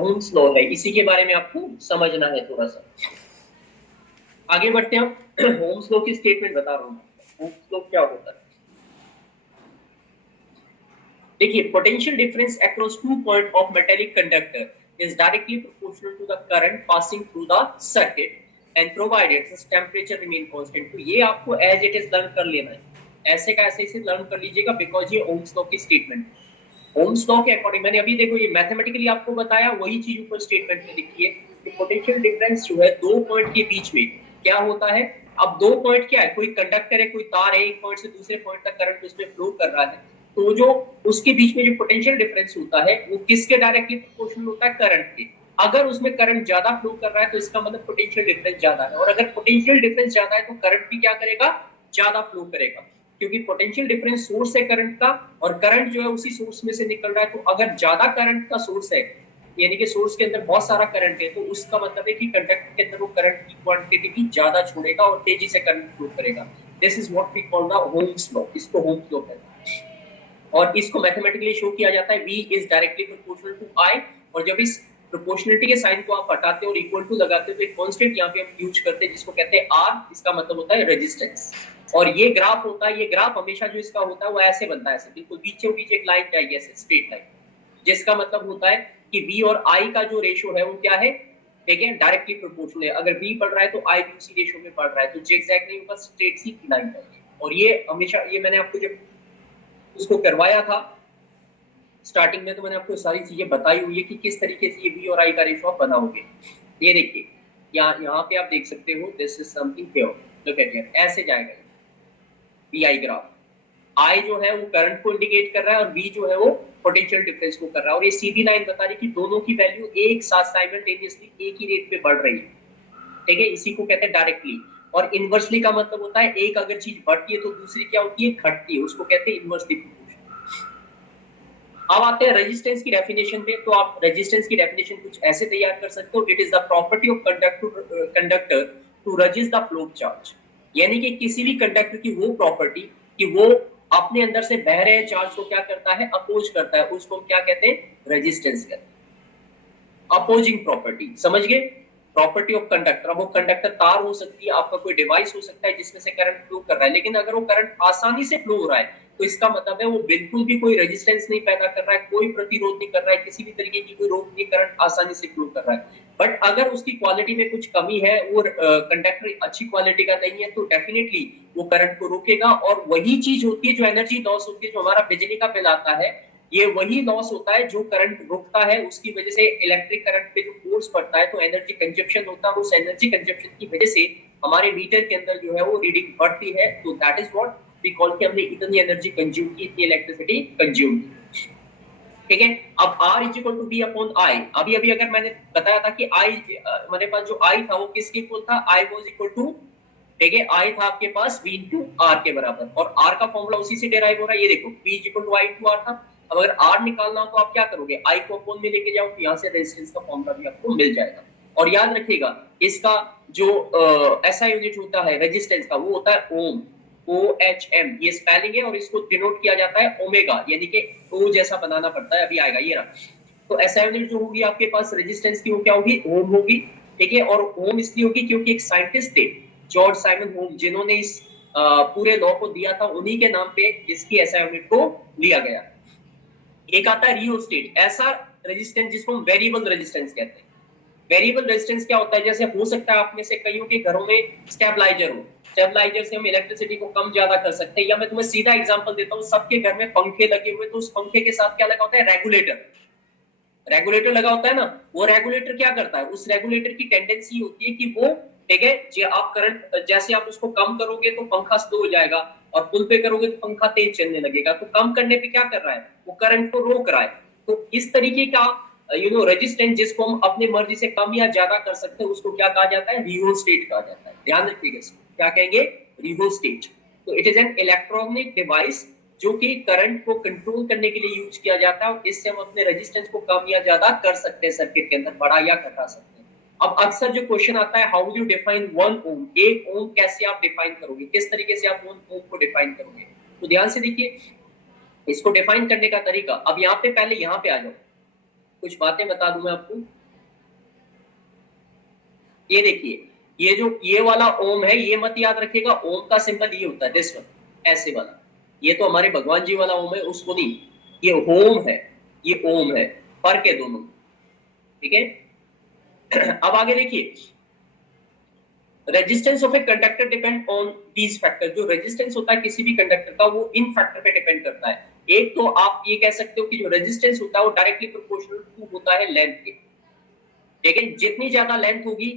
Ohm's law है, इसी के बारे में आपको समझना है थोड़ा सा। आगे बढ़ते हैं हम। ओम्स लॉ की स्टेटमेंट बता रहा हूं। ओम्स लॉ क्या होता है, देखिए, potential difference across two point of metallic conductor is directly proportional to the current passing through the circuit and provided the temperature remain constant. तो ये आपको एज इट इज लर्न कर लेना है, ऐसे का ऐसे इसे लर्न कर लीजिएगा, बिकॉज ये ओम्स लॉ की स्टेटमेंट है। ओम्स लॉ के अकॉर्डिंग मैंने अभी देखो ये मैथमेटिकली आपको बताया, वही चीज ऊपर स्टेटमेंट में लिखी है कि पोटेंशियल डिफरेंस जो है दो पॉइंट के बीच में क्या होता है। अब दो पॉइंट क्या है, कोई कंडक्टर है, कोई तार है, एक पॉइंट से दूसरे पॉइंट तक करंट उसमें फ्लो कर रहा है, तो जो उसके बीच में जो पोटेंशियल डिफरेंस होता है वो किसके डायरेक्टली प्रोपोर्शनल होता है, करंट के। अगर उसमें करंट ज्यादा फ्लो कर रहा है तो इसका मतलब पोटेंशियल डिफरेंस ज्यादा है, और अगर पोटेंशियल डिफरेंस ज्यादा है तो करंट भी क्या करेगा, ज्यादा फ्लो करेगा, क्योंकि पोटेंशियल डिफरेंस सोर्स है करंट का, और करंट जो है उसी सोर्स में से निकल रहा है। तो अगर ज्यादा करंट का सोर्स है, यानी कि सोर्स के अंदर बहुत सारा करंट है, तो उसका मतलब है कि कंडक्टर के अंदर वो करंट की क्वांटिटी भी ज्यादा छोड़ेगा और तेजी से करंट फ्लो करेगा। This is what we call the Ohm's law, इसको ओम्स लॉ कहते हैं। और इसको मैथमेटिकली शो किया जाता है, V is directly proportional to I, और जब इस प्रोपोर्शनलिटी के साइन को आप हटाते हो और इक्वल टू लगाते हो तो एक कांस्टेंट यहाँ पे हम यूज करते हैं जिसको कहते हैं R, इसका मतलब होता है रेजिस्टेंस। और ये ग्राफ होता है, ये ग्राफ हमेशा जो इसका होता है वो ऐसे बनता है, ऐसे बिल्कुल बीचों बीच एक लाइन जाएगी ऐसे स्ट्रेट लाइन, जिसका मतलब होता है कि V और I का जो रेशियो है वो क्या है, ठीक है, डायरेक्टली प्रोपोर्शनल है। अगर V बढ़ रहा है तो I भी उसी रेशियो में बढ़ रहा है, तो जिगजैग नहीं होगा, स्ट्रेट सी लाइन जाएगी। और ये हमेशा, ये मैंने आपको जब उसको करवाया था स्टार्टिंग में, तो मैंने आपको सारी चीजें बताई हुई है कि किस तरीके से ये V और I का रेशियो आप बनाओगे। ये देखिए, यहाँ पे आप देख सकते हो, this is something here, look at here, ऐसे जाएगा VI ग्राफ। I जो है वो करंट को इंडिकेट कर रहा है और V जो है वो पोटेंशियल डिफरेंस को कर रहा है, और ये सीधी लाइन बता रही है कि दोनों की वैल्यू एक साथ साइमल्टेनियसली एक ही रेट पे बढ़ रही है, ठीक है, इसी को कहते हैं डायरेक्टली। और इनवर्सली का मतलब होता है एक अगर चीज बढ़ती है तो दूसरी क्या होती है, घटती है, उसको कहते हैं इनवर्सली प्रोपोर्शनल। अब आते हैं रेजिस्टेंस की डेफिनेशन पे। तो आप रेजिस्टेंस की डेफिनेशन कुछ ऐसे तैयार कर सकते हो, it is the property of conductor to resist the flow of charge, यानी कि किसी भी कंडक्टर की वो प्रॉपर्टी कि वो अपने अंदर से बह रहे चार्ज को क्या करता है, अपोज करता है, उसको हम क्या कहते हैं, रेजिस्टेंस कहते हैं। अपोजिंग प्रॉपर्टी, समझ गए, प्रॉपर्टी ऑफ कंडक्टर। अब वो कंडक्टर तार हो सकती है, आपका कोई डिवाइस हो सकता है जिसमें से करंट फ्लो कर रहा है, लेकिन अगर वो करंट आसानी से फ्लो हो रहा है तो इसका मतलब है वो बिल्कुल भी कोई रेजिस्टेंस नहीं पैदा कर रहा है, कोई प्रतिरोध नहीं कर रहा है, किसी भी तरीके की कोई रोक नहीं, करंट आसानी से फ्लो कर रहा है। बट अगर उसकी क्वालिटी में कुछ कमी है, वो कंडक्टर अच्छी क्वालिटी का नहीं है, तो डेफिनेटली वो करंट को रोकेगा। और वही चीज होती है जो एनर्जी लॉस होती है, जो हमारा बिजली का बिल आता है, ये वही लॉस होता है जो करंट रुकता है, उसकी वजह से इलेक्ट्रिक करंट पे जो फोर्स पड़ता है तो एनर्जी कंजप्शन होता है, उस एनर्जी कंजप्शन की वजह से हमारे मीटर के अंदर जो है वो रीडिंग बढ़ती है। तो that is what we call कि हमने इतनी एनर्जी कंज्यूम की, इतनी इलेक्ट्रिसिटी कंज्यूम की, ठीक है। अब R is equal to V upon I. अभी अभी अगर मैंने बताया था कि I, मेरे पास जो I था वो किसके इक्वल था, I वाज इक्वल टू, ठीक है, I था आपके पास V इंटू R के बराबर, और R का फॉर्मूला उसी से डिराइव हो रहा है, ये देखो V is equal to I into R था। अब अगर R निकालना हो तो आप क्या करोगे, I को अपॉन में लेके जाओ, तो यहाँ से रेजिस्टेंस का फॉर्मूला भी आपको मिल जाएगा। और याद रखिएगा इसका जो ऐसा यूनिट होता है रेजिस्टेंस का, वो होता है ओम, OHM, ये स्पेलिंग है, और इसको डिनोट किया जाता है ओमेगा, यानी कि O जैसा बनाना पड़ता है, अभी आएगा ये रहा। तो ऐसा यूनिट जो होगी आपके पास रेजिस्टेंस की, वो क्या होगी, ओम होगी, ठीक है। और ओम इसलिए होगी क्योंकि एक साइंटिस्ट थे जॉर्ज साइमन ओम, जिन्होंने इस पूरे लॉ को दिया था, उन्हीं के नाम पे इसकी ऐसा यूनिट को लिया गया। एक आता है रियोस्टेट, ऐसा रेजिस्टेंस जिसको हम वेरिएबल रेजिस्टेंस कहते हैं। वेरिएबल रेजिस्टेंस क्या होता है, जैसे हो सकता है आप में से कईयों के घरों में स्टेबलाइजर हो, स्टेबलाइजर से हम इलेक्ट्रिसिटी को कम ज्यादा कर सकते हैं। या मैं तुम्हें सीधा एग्जांपल देता हूँ, सबके घर में पंखे लगे हुए, तो उस पंखे के साथ क्या लगा होता है, रेगुलेटर, रेगुलेटर लगा होता है ना। वो रेगुलेटर क्या करता है, उस रेगुलेटर की टेंडेंसी होती है कि वो, ठीक है, आप करंट जैसे आप उसको कम करोगे तो पंखा स्लो हो जाएगा, और फुल पे करोगे तो पंखा तेज चलने लगेगा। तो कम करने पे क्या कर रहा है, वो करंट को रोक रहा है। तो इस तरीके का रेजिस्टेंस जिसको हम अपने मर्जी से कम या ज्यादा कर सकते हैं, उसको क्या कहा जाता है, रियोस्टेट कहा जाता है। ध्यान रखिएगा इसको, क्या कहेंगे, रियोस्टेट। तो it is an electronic device जो कि करंट को कंट्रोल करने के लिए यूज किया जाता है, और इससे हम अपने रेजिस्टेंस को कम या ज्यादा कर सकते हैं, सर्किट के अंदर बड़ा या घटा सकते हैं। अब अक्सर जो क्वेश्चन आता है, how do you define one ohm, एक ओम कैसे आप डिफाइन करोगे, किस तरीके से आप वन ओम को डिफाइन करोगे। तो ध्यान से देखिए इसको डिफाइन करने का तरीका। अब यहाँ पे पहले यहाँ पे आ जाओ, कुछ बातें बता दूं मैं आपको। ये देखिए, ये जो ये वाला ओम है, ये मत याद रखिएगा, ओम का सिंबल ये होता है दिस वन, ऐसे वाला। ये तो हमारे भगवान जी वाला ओम है, उसको नहीं, ये ओम है, ये ओम है, फर्क है दोनों, ठीक है। अब आगे देखिए, resistance of a conductor depend on these factor. जो रेजिस्टेंस होता है किसी भी कंडक्टर का, वो इन फैक्टर पे डिपेंड करता है। एक तो आप ये कह सकते हो कि जो रेजिस्टेंस होता है वो डायरेक्टली प्रोपोर्शनल टू होता है लेंथ के, लेकिन जितनी ज्यादा लेंथ होगी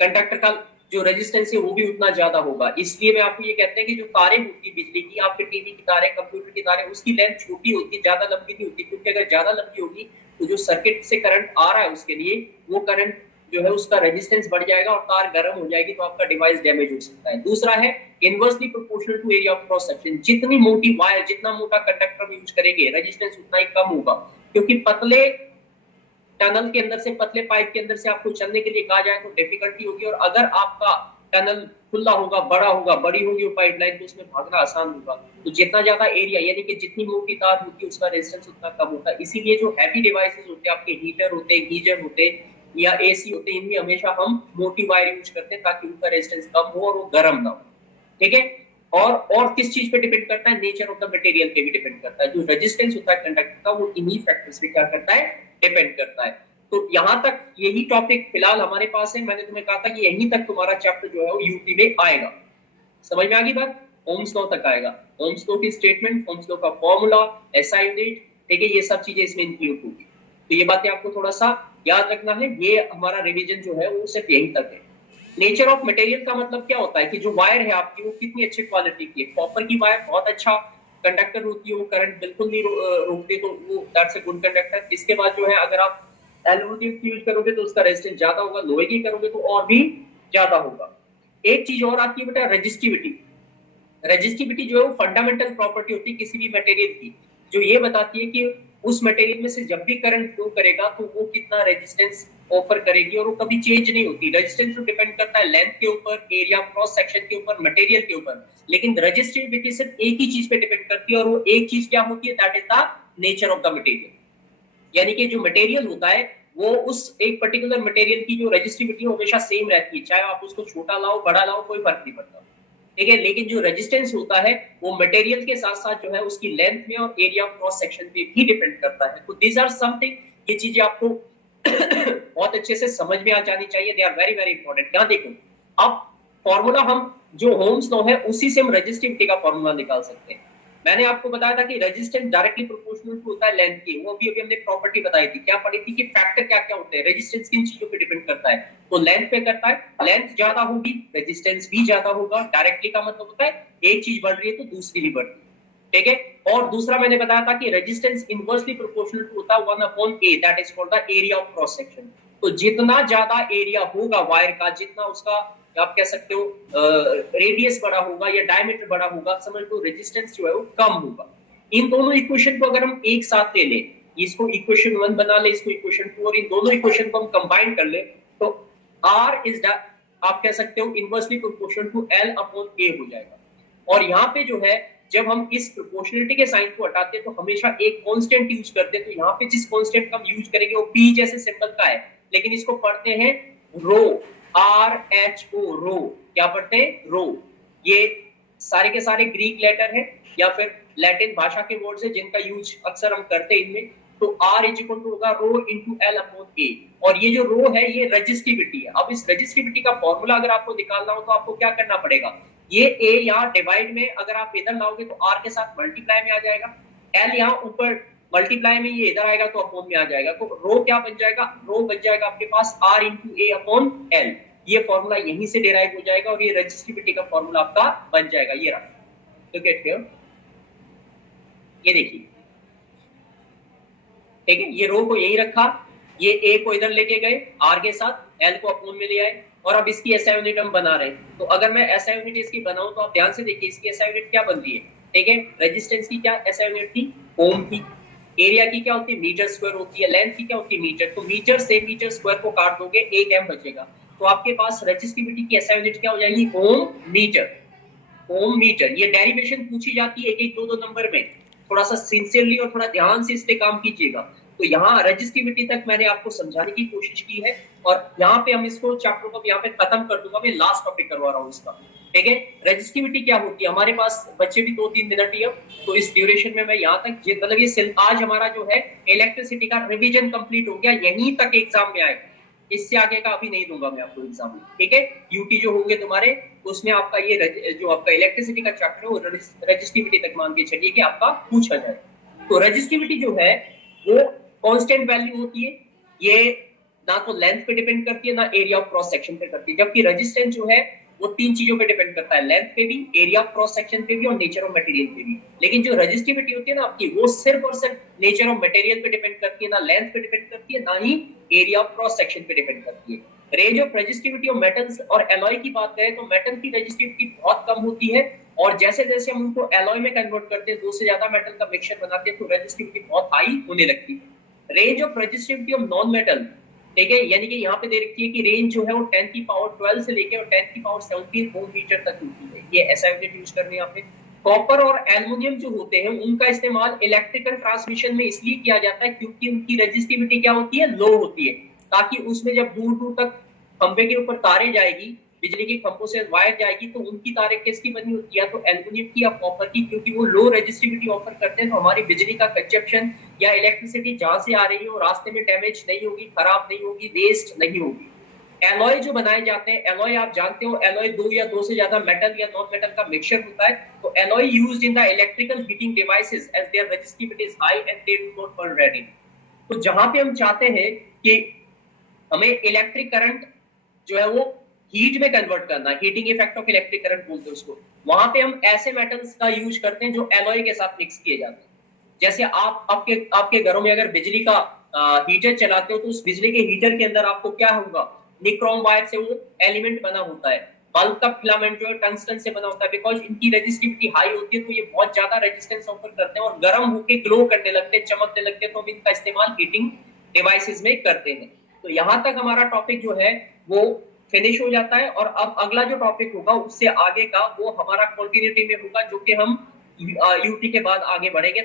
कंडक्टर का जो रेजिस्टेंस है वो भी उतना ज्यादा होगा। इसलिए मैं आपको ये कहते हैं कि जो तारें होती है बिजली की, आपके टीवी की तारें, कंप्यूटर की तारें, उसकी लेंथ छोटी होती है, ज्यादा लंबी नहीं होती, क्योंकि अगर ज्यादा लंबी होगी तो जो सर्किट से करंट आ रहा है उसके लिए, वो करंट जो है उसका रेजिस्टेंस बढ़ जाएगा और तार गर्म हो जाएगी, तो आपका डिवाइस डैमेज हो सकता है। दूसरा है inversely proportional to area of cross section. जितनी मोटी वायर, जितना मोटा कंडक्टर यूज करेंगे, रेजिस्टेंस उतना ही कम होगा, क्योंकि पतले टनल के अंदर से, पतले पाइप के अंदर से आपको चलने के लिए कहा जाए तो डिफिकल्टी होगी, और अगर आपका टनल खुला होगा, बड़ा होगा, बड़ी होगी वो पाइपलाइन, तो उसमें भागना आसान होगा। तो जितना ज्यादा एरिया, यानी कि जितनी मोटी तार होती है, उसका रेजिस्टेंस उतना कम होता है। इसीलिए जो हैवी डिवाइसेस होते हैं, आपके हीटर होते हैं, गीजर होते हैं या एसी होते हैं, इनमें हमेशा हम मोटी वायर यूज करते हैं ताकि उनका रेजिस्टेंस कम हो और वो गर्म ना हो, ठीक है। और किस चीज पे डिपेंड करता है? नेचर ऑफ द मटेरियल पे भी डिपेंड करता है। जो रेजिस्टेंस होता है कंडक्टर का, वो इन्हीं फैक्टर्स पे क्या करता है, डिपेंड करता है। तो यहां तक यही टॉपिक फिलहाल हमारे पास है। मैंने तुम्हें कहा था कि यहीं तक तुम्हारा चैप्टर जो है वो यूपी में आएगा। समझ में आ गई बात? ओम्स लॉ तक आएगा, ओम्स लॉ की स्टेटमेंट, ओम्स लॉ का फॉर्मूला, एसआई यूनिट, ठीक है, ये सब चीजें इसमें इंक्लूड होगी। तो ये बातें आपको थोड़ा सा याद रखना है। ये हमारा रिवीजन जो है वो सिर्फ यहीं तक है। नेचर ऑफ मटेरियल का मतलब क्या होता है कि जो वायर है आपकी वो कितनी अच्छी क्वालिटी की है। कॉपर की वायर बहुत अच्छा कंडक्टर होती है, वो करंट बिल्कुल नहीं रोकती, तो वो दैट्स अ गुड कंडक्टर। इसके बाद जो है, अगर आप एल्यूमिनियम की यूज करोगे तो उसका रेजिस्टेंस ज्यादा होगा, लोहे की करोगे तो और भी ज्यादा होगा। एक चीज और आती है बेटा, रेजिस्टिविटी। रेजिस्टिविटी जो है वो फंडामेंटल प्रॉपर्टी होती है किसी भी मटेरियल की, जो ये बताती है कि उस मटेरियल में से जब भी करंट फ्लो करेगा तो वो कितना रेजिस्टेंस ऑफर करेगी, और वो कभी चेंज नहीं होती। रेजिस्टेंस तो डिपेंड करता है लेंथ के ऊपर, एरिया क्रॉस सेक्शन के ऊपर, मटेरियल के ऊपर, लेकिन रेजिस्टिविटी सिर्फ एक ही चीज पे डिपेंड करती है, और वो एक चीज क्या होती है? That is the nature of the material. यानी कि जो मटेरियल होता है वो उस एक पर्टिकुलर मटेरियल की जो रेजिस्टिविटी हमेशा सेम रहती है, चाहे आप उसको छोटा लाओ, बड़ा लाओ, कोई फर्क नहीं पड़ता, ठीक है। लेकिन जो रेजिस्टेंस होता है वो मटेरियल के साथ साथ जो है उसकी लेंथ में और एरिया क्रॉस सेक्शन पे भी डिपेंड करता है। तो दिस आर समथिंग, ये चीजें आपको बहुत अच्छे से समझ में आ जानी चाहिए। They are very very important. क्या देखो, अब फॉर्मूला हम जो ओम्स लॉ है उसी से हम रेजिस्टिविटी का फॉर्मूला निकाल सकते हैं। मैंने आपको बताया था कि रेजिस्टेंस डायरेक्टली प्रोपोर्शनल टू होता है लेंथ की। वो अभी हमने प्रॉपर्टी बताई थी, क्या पढ़ी थी कि फैक्टर क्या क्या होते हैं। रेजिस्टेंस किन चीजों पे डिपेंड करता है? तो लेंथ पे करता है। लेंथ ज्यादा होगी, रेजिस्टेंस भी ज्यादा होगा। डायरेक्टली का मतलब होता है एक चीज बढ़ रही है तो दूसरी भी बढ़ रही है, ठीक है। और दूसरा मैंने बताया था कि रेजिस्टेंस इनवर्सली प्रोपोर्शनल टू होता है 1/a, that is called the area of cross section. तो जितना ज्यादा एरिया होगा वायर का, जितना उसका आप कह सकते हो रेडियस बड़ा होगा या डायमीटर बड़ा होगा, समझ लो रेजिस्टेंस जो है वो कम होगा। इन दोनों इक्वेशन को अगर हम एक साथ ले लें, इसको इक्वेशन 1 बना ले, इसको इक्वेशन 2, और इन दोनों इक्वेशन को हम कंबाइन कर ले, तो R इज आप कह सकते हो इनवर्सली प्रोपोर्शनल टू L/A हो जाएगा। और यहाँ पे जो है, जब हम इस प्रोपोर्शनलिटी के साइन को हटाते हैं तो हमेशा एक कांस्टेंट यूज करते हैं। तो यहाँ पे जिस कांस्टेंट का हम यूज करेंगे वो P जैसे सिंबल का है, लेकिन इसको पढ़ते हैं रो, RHO, रो। क्या पढ़ते हैं? रो। ये सारे के सारे ग्रीक लेटर है या फिर लैटिन भाषा के वर्ड्स है जिनका यूज अक्सर हम करते हैं इनमें। तो R इज इक्वल टू होगा रो इंटू L/A, और ये जो रो है ये रेजिस्टिविटी है। अब इस रेजिस्टिविटी का फॉर्मूला अगर आपको निकालना हो तो आपको क्या करना पड़ेगा? ये A यहाँ डिवाइड में अगर आप इधर लाओगे तो R के साथ मल्टीप्लाई में आ जाएगा, L यहाँ ऊपर मल्टीप्लाई में ये इधर आएगा तो अपॉन में आ जाएगा। तो रो क्या बन जाएगा? रो बन जाएगा आपके पास R इंटू A/L। ये फॉर्मूला यहीं से डिराइव हो जाएगा और ये रेजिस्टिविटी का फॉर्मूला आपका बन जाएगा। ये रहा, लुक एट हियर, ये देखिए, ठीक है। ये रो को यहीं रखा, ये A को इधर लेके गए R के साथ, L को अपॉन में ले आए, और अब इसकी एसआई यूनिट हम बना रहे हैं। तो अगर मैं एसआई यूनिट इसकी बनाऊं तो आप ध्यान से देखिए इसकी एसआई यूनिट क्या बन रही है, ठीक है। रेजिस्टेंस की क्या एसआई यूनिट थी? ओम थी। एरिया की क्या होती है? मीटर स्क्वायर होती है। लेंथ की क्या होती है? मीटर। तो मीटर से मीटर स्क्वायर को काट दोगे, 1 m बचेगा। तो आपके पास रेजिस्टिविटी की एसआई यूनिट क्या हो जाएगी? ओम मीटर। ओम मीटर। ये डेरिवेशन पूछी जाती है एक एक दो दो नंबर में, थोड़ा सा सिंसियरली और थोड़ा ध्यान से इस पे काम कीजिएगा। तो यहाँ रेजिस्टिविटी तक मैंने आपको समझाने की कोशिश की है और यहाँ पे हम इसको चैप्टर को यहाँ पे खत्म कर दूंगा। मैं लास्ट टॉपिक करवा रहा हूँ इसका, ठीक है। रेजिस्टिविटी क्या होती है, हमारे पास बच्चे भी 2-3 मिनट ही, तो इस ड्यूरेशन में मैं यहाँ तक मतलब ये आज हमारा जो है इलेक्ट्रिसिटी का रिवीजन कंप्लीट हो गया, यहीं तक एग्जाम में आएगा, इससे आगे का अभी नहीं दूंगा मैं आपको एग्जाम में, ठीक है। यूटी जो होंगे तुम्हारे उसमें आपका ये जो आपका इलेक्ट्रिसिटी का चैप्टर है वो रेजिस्टिविटी तक मान के चलिए कि आपका पूछा जाए। तो रेजिस्टिविटी जो है वो कांस्टेंट वैल्यू होती है, ये ना तो लेंथ पे डिपेंड करती है ना एरिया ऑफ क्रॉस सेक्शन पे करती है, जबकि रेजिस्टेंस जो है वो 3 चीजों पे डिपेंड करता है, लेंथ पे भी, एरिया ऑफ क्रॉस सेक्शन पे भी और नेचर ऑफ मटेरियल पे भी। लेकिन जो रेजिस्टिविटी होती है ना आपकी, वो सिर्फ और सिर्फ नेचर ऑफ मटेरियल पे डिपेंड करती है, ना लेंथ पे डिपेंड करती है, ना ही एरिया ऑफ क्रॉस सेक्शन पे डिपेंड करती है। Range of resistivity of metals और एलॉय की बात करें तो मेटल की रेजिस्टिविटी बहुत कम होती है, और जैसे जैसे हम उनको एलॉय में कन्वर्ट करते हैं, 2 से ज्यादा मेटल का मिक्सचर बनाते हैं, तो रेजिस्टिविटी बहुत हाई होने लगती है। Range of resistivity of non metal, ठीक है, यानी कि यहाँ पे दे रखी है कि रेंज जो है वो 10 की पावर 12 से लेके और 10 की पावर 17 ओम मीटर तक होती है। ये ऐसा यूनिट यूज करने यहाँ पे। कॉपर और एल्युमिनियम जो होते हैं उनका इस्तेमाल इलेक्ट्रिकल ट्रांसमिशन में इसलिए किया जाता है क्योंकि उनकी रेजिस्टिविटी क्या होती है, लो होती है, ताकि उसमें जब दूर दूर तक खंबे के ऊपर तारे जाएगी, बिजली के खंभों से वायर जाएगी, तो उनकी तारें किसकी बनी होती है, तो एल्युमिनियम की या कॉपर की, क्योंकि वो लो रेजिस्टिविटी ऑफर करते हैं, तो हमारी बिजली का कंजप्शन या इलेक्ट्रिसिटी जहां से आ रही है वो रास्ते में डैमेज नहीं होगी, खराब नहीं होगी, वेस्ट नहीं होगी। एलॉय जो बनाए जाते हैं, एलॉय आप जानते हो, एलॉय 2 या 2 से ज्यादा मेटल या नॉन मेटल का मिक्सचर होता है, तो alloy used in the electrical heating devices as their resistivity is high and they do not burn readily. तो जहां पे हम चाहते हैं कि हमें इलेक्ट्रिक करंट जो है वो हीट में कन्वर्ट करना, heating effect of electric current बोलते हैं उसको, वहां पे हम ऐसे मेटल्स का यूज करते हैं जो एलॉय के साथ मिक्स किए जाते हैं। जैसे आपके घरों में अगर बिजली का हीटर चलाते हो, तो उस बिजली के हीटर के अंदर आपको क्या होगा, निक्रोम वायर से वो एलिमेंट बना होता है, बल्ब का फिलामेंट जो है टंगस्टन से बना होता है, बिकॉज इनकी रेजिस्टिविटी हाई होती है, तो ये बहुत ज्यादा रेजिस्टेंस ऑफर करते हैं और गर्म होकर ग्लो करने लगते हैं, चमकने लगते हैं, तो हम इनका इस्तेमाल हीटिंग डिवाइसेस में करते हैं। तो यहाँ तक हमारा टॉपिक जो है वो फिनिश हो जाता है, और अब अगला जो टॉपिक होगा उससे आगे का वो हमारा कंटिन्यूटी में होगा, जो कि हम यूटी के बाद आगे बढ़ेंगे।